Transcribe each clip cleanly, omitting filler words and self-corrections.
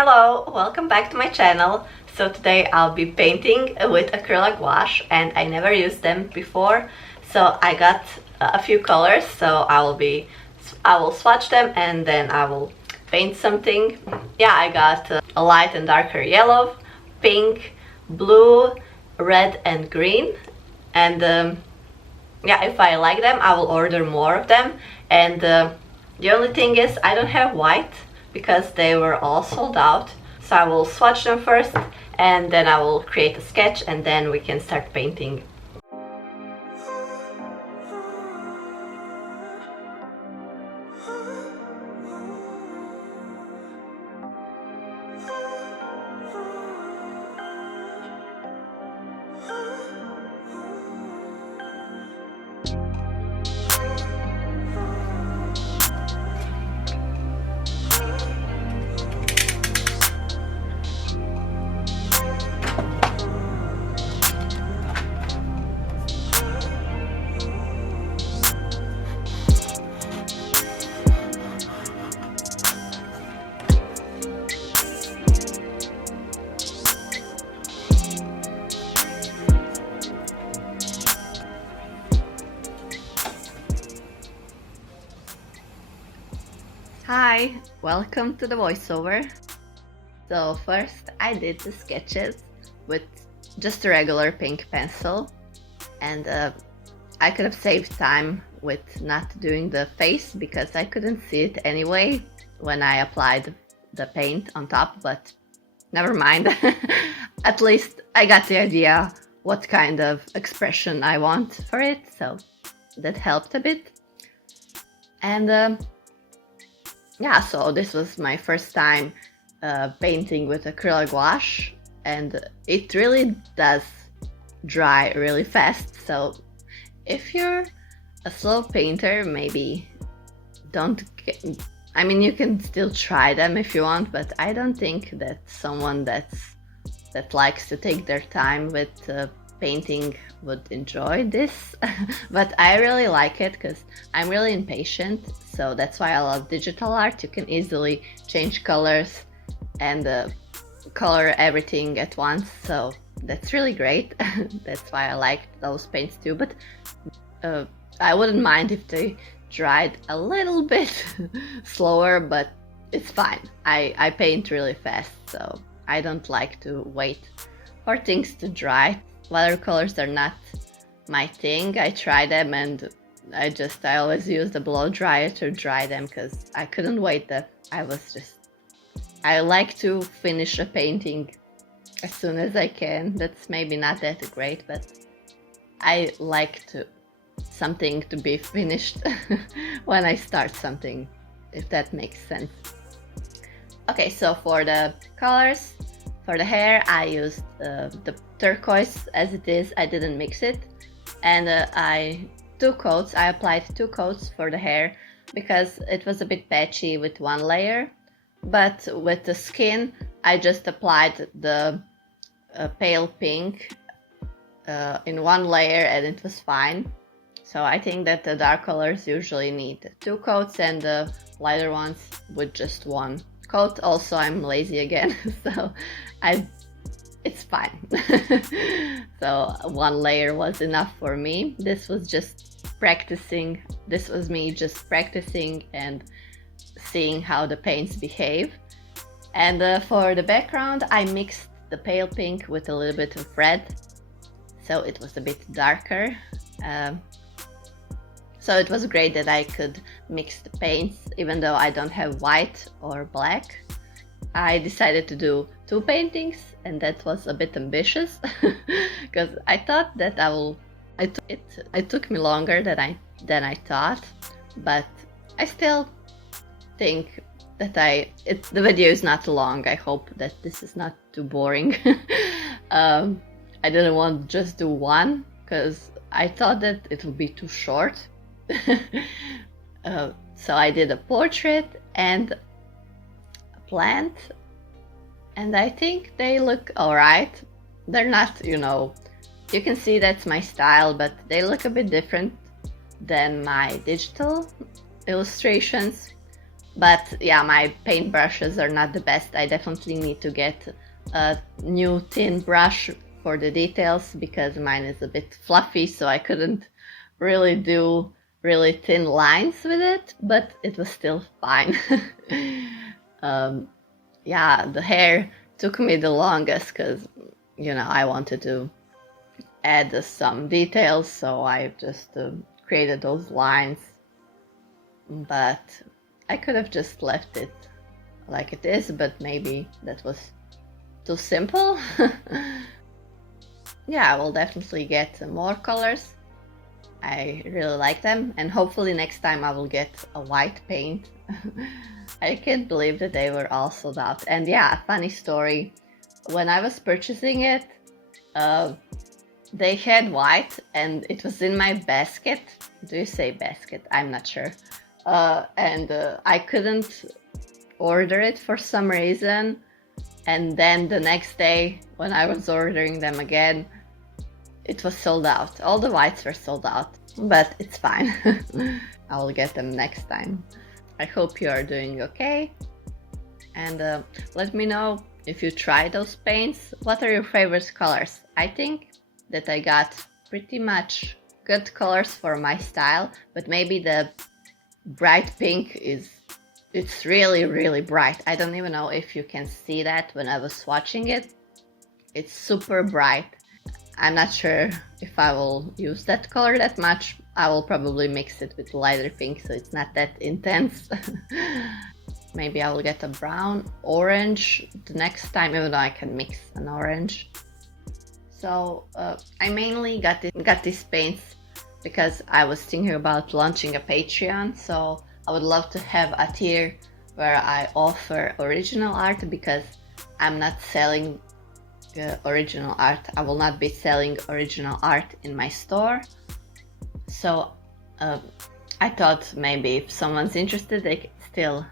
Hello, welcome back to my channel. So today I'll be painting with acrylic gouache and I never used them before. So I got a few colors, so I will swatch them and then I will paint something. Yeah, I got a light and darker yellow, pink, blue, red and green. And yeah, if I like them I will order more of them. And the only thing is I don't have white because they were all sold out. So I will swatch them first and then I will create a sketch and then we can start painting. Hi, welcome to the voiceover. So first I did the sketches with just a regular pink pencil, and I could have saved time with not doing the face because I couldn't see it anyway when I applied the paint on top, but never mind. At least I got the idea what kind of expression I want for it, so that helped a bit. And yeah, so this was my first time painting with acrylic gouache, and it really does dry really fast. So if you're a slow painter, maybe don't get, I mean, you can still try them if you want, but I don't think that someone that likes to take their time with painting would enjoy this. But I really like it because I'm really impatient, so that's why I love digital art. You can easily change colors and color everything at once, so that's really great. That's why I like those paints too, but I wouldn't mind if they dried a little bit slower, but it's fine. I paint really fast, so I don't like to wait for things to dry. Watercolors are not my thing. I try them and I always use the blow dryer to dry them because I couldn't wait. I like to finish a painting as soon as I can. That's maybe not that great, but I like something to be finished when I start something, if that makes sense. Okay, so for the colors, for the hair, I used the turquoise as it is. I didn't mix it, and I applied 2 coats for the hair because it was a bit patchy with one layer, but with the skin I just applied the pale pink in one layer and it was fine. So I think that the dark colors usually need 2 coats and the lighter ones with just 1 coat. Also, I'm lazy again, so it's fine. So 1 layer was enough for me. This was just practicing. This was me just practicing and seeing how the paints behave. And for the background, I mixed the pale pink with a little bit of red, so it was a bit darker. So it was great that I could mix the paints even though I don't have white or black. I decided to do 2 paintings and that was a bit ambitious because I thought that it took me longer than I thought, but I still think that the video is not long. I hope that this is not too boring. I didn't want to just do one because I thought that it would be too short. So I did a portrait and a plant, and I think they look alright. They're not, you can see that's my style, but they look a bit different than my digital illustrations. But yeah, my paint brushes are not the best. I definitely need to get a new thin brush for the details because mine is a bit fluffy, so I couldn't really do really thin lines with it, but it was still fine. Yeah, the hair took me the longest because, you know, I wanted to add some details, so I just created those lines. But I could have just left it like it is, but maybe that was too simple. Yeah, I will definitely get more colors. I really like them, and hopefully next time I will get a white paint. I can't believe that they were all sold out. And yeah, funny story, when I was purchasing it, they had white and it was in my basket. Do you say basket? I'm not sure. And I couldn't order it for some reason. And then the next day when I was ordering them again, it was sold out. All the whites were sold out, but it's fine. I will get them next time. I hope you are doing okay. And let me know if you try those paints. What are your favorite colors? I think that I got pretty much good colors for my style, but maybe the bright pink it's really, really bright. I don't even know if you can see that when I was swatching it. It's super bright. I'm not sure if I will use that color that much. I will probably mix it with lighter pink so it's not that intense. Maybe I will get a brown orange the next time, even though I can mix an orange. So I mainly got these paints because I was thinking about launching a Patreon. So I would love to have a tier where I offer original art because I'm not selling original art. I will not be selling original art in my store. So I thought maybe if someone's interested, they can still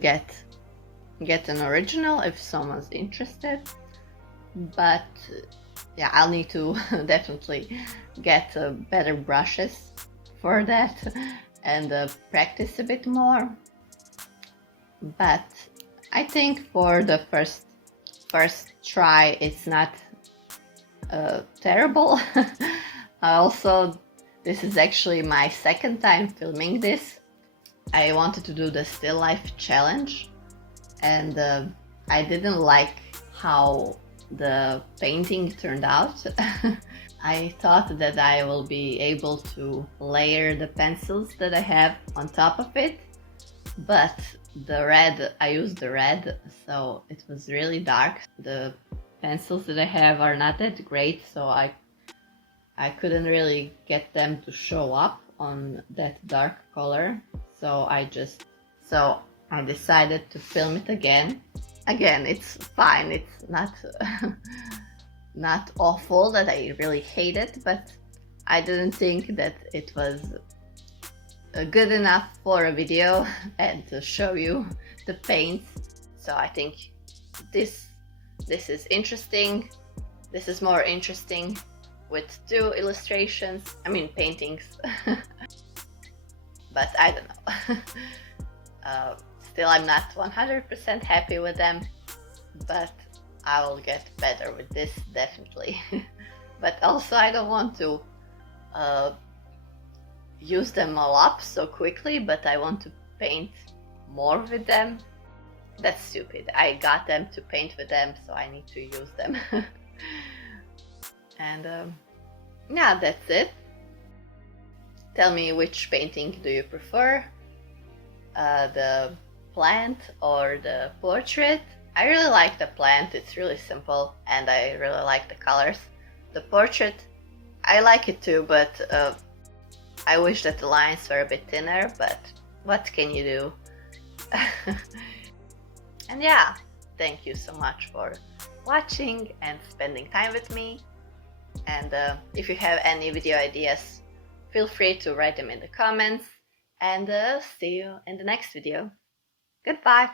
get an original if someone's interested. But yeah, I'll need to definitely get better brushes for that and practice a bit more. But I think for the first try it's not terrible. Also, this is actually my second time filming this. I wanted to do the still life challenge and I didn't like how the painting turned out. I thought that I will be able to layer the pencils that I have on top of it, but I used the red, so it was really dark. The pencils that I have are not that great, so I couldn't really get them to show up on that dark color. So I decided to film it again. Again, it's fine. It's not not awful that I really hate it, but I didn't think that it was good enough for a video and to show you the paints. So I think this is interesting. This is more interesting with 2 illustrations, I mean paintings. But I don't know. Still, I'm not 100% happy with them, but I will get better with this definitely. But also I don't want to use them all up so quickly, but I want to paint more with them. That's stupid. I got them to paint with them, so I need to use them. And yeah, that's it. Tell me which painting do you prefer, the plant or the portrait. I really like the plant, it's really simple and I really like the colors. The portrait, I like it too, but I wish that the lines were a bit thinner, but what can you do? And yeah, thank you so much for watching and spending time with me. And if you have any video ideas, feel free to write them in the comments, and see you in the next video. Goodbye!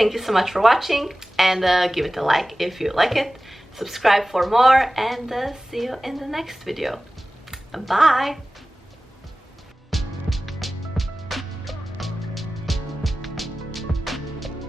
thank you so much for watching, and give it a like if you like it, subscribe for more, and see you in the next video. Bye!